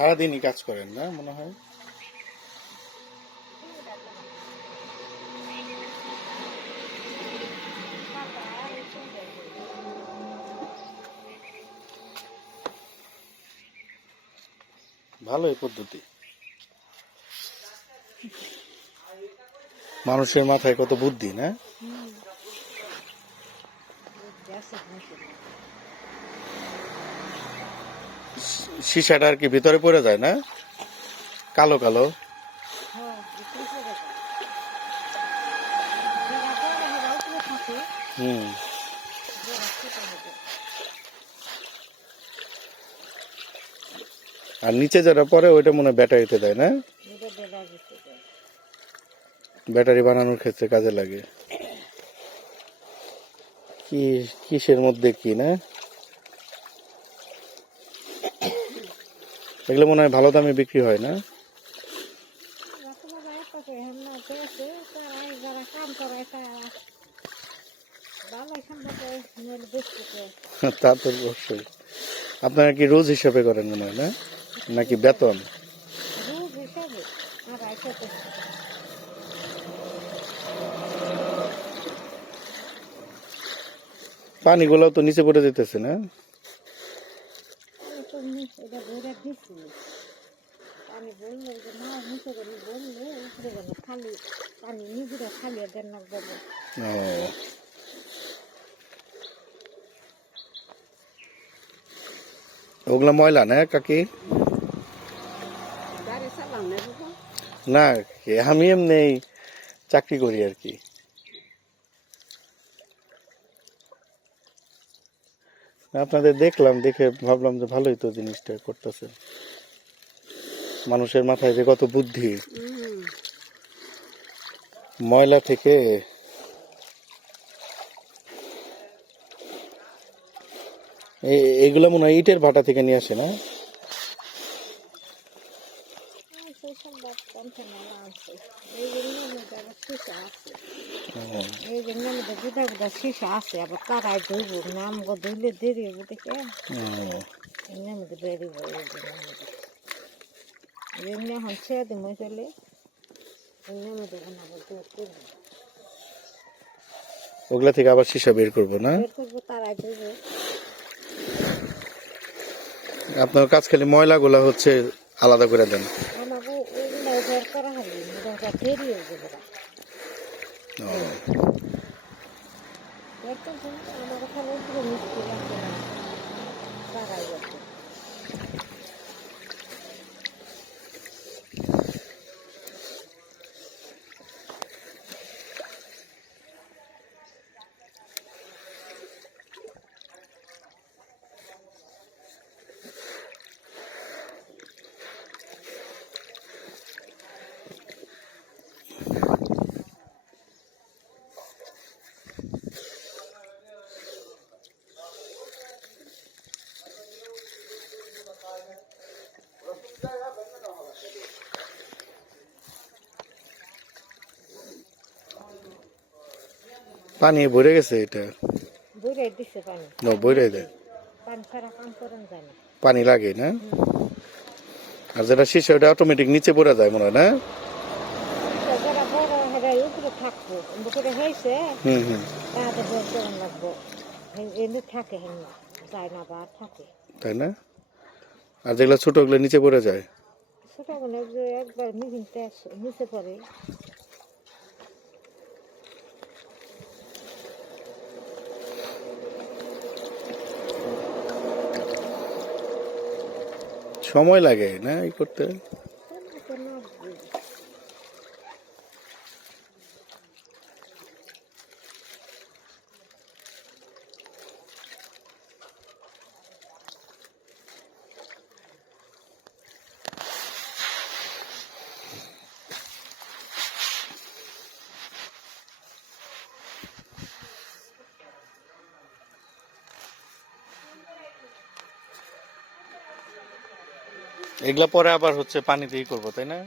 সারাদিনই কাজ করেন না মনে হয়? ভালো এই পদ্ধতি। মানুষের মাথায় কত বুদ্ধি না? সীসাটা আর কি ভিতরে পড়ে যায় না, কালো কালো। হুম। আর নিচে যারা পরে ওইটা মনে হয় ব্যাটারিতে দেয় না? ব্যাটারি বানানোর ক্ষেত্রে কাজে লাগে। কি কিসের মধ্যে কি না, এগুলো মনে হয় ভালো দামে বিক্রি হয় না? তা তো অবশ্যই। আপনারা কি রোজ হিসাবে করেন মনে হয় না, নাকি বেতন? পানিগুলো তো নিচে পড়ে যেতেছে না? ওগুলা ময়লা না কাকি? না, আমি এমনি চাকরি করি আর কি। আপনাদের দেখলাম, দেখে ভাবলাম যে ভালোই তো জিনিসটা করতেছে। মানুষের মাথায় যে কত বুদ্ধি, ময়লা থেকে। এগুলো মনে হয় ইটের ভাটা থেকে নিয়ে আসে না? আছে আবার কারাই ধরবো নাম ধরলে দেরি হবো দেখে বেরিব এখন ছেড়ে দিব চলে ওগুলা থেকে আবার সীসা বের করবো না? বের করবো তারাই ধরবো। আপনার কাজ খালি ময়লা গুলা হচ্ছে আলাদা করে দেন। আমাকে ওগুলো বের করা হবে দেরি হয়ে যাবে বের করবো আমার খালি উপরে মিস্ত্রি লাগবে না তারাই যাবে। পানি ভরে গেছে এটা? বইরে দিচ্ছে পানি। ভরে দেয়? পানি ছাড়া কাম করেন যায় না। পানি লাগে না? আর যেটা সীসা ওটা অটোমেটিক নিচে পড়ে যায় মনে হয় না? যারা বড় হেরা উপরে থাকবো উপরে হয়েছে তাদের বের করেন লাগবো এমনি থাকে হেন না যায় না বা থাকে তাই না? আর যেগুলো ছোট ওগুলো নিচে পড়ে যায়? ছোট মানে যে একবার মিহিনটা নিচে পড়ে। সময় লাগে না এই করতে? এগুলা পরে আবার হচ্ছে পানি দিয়ে করবো তাই না?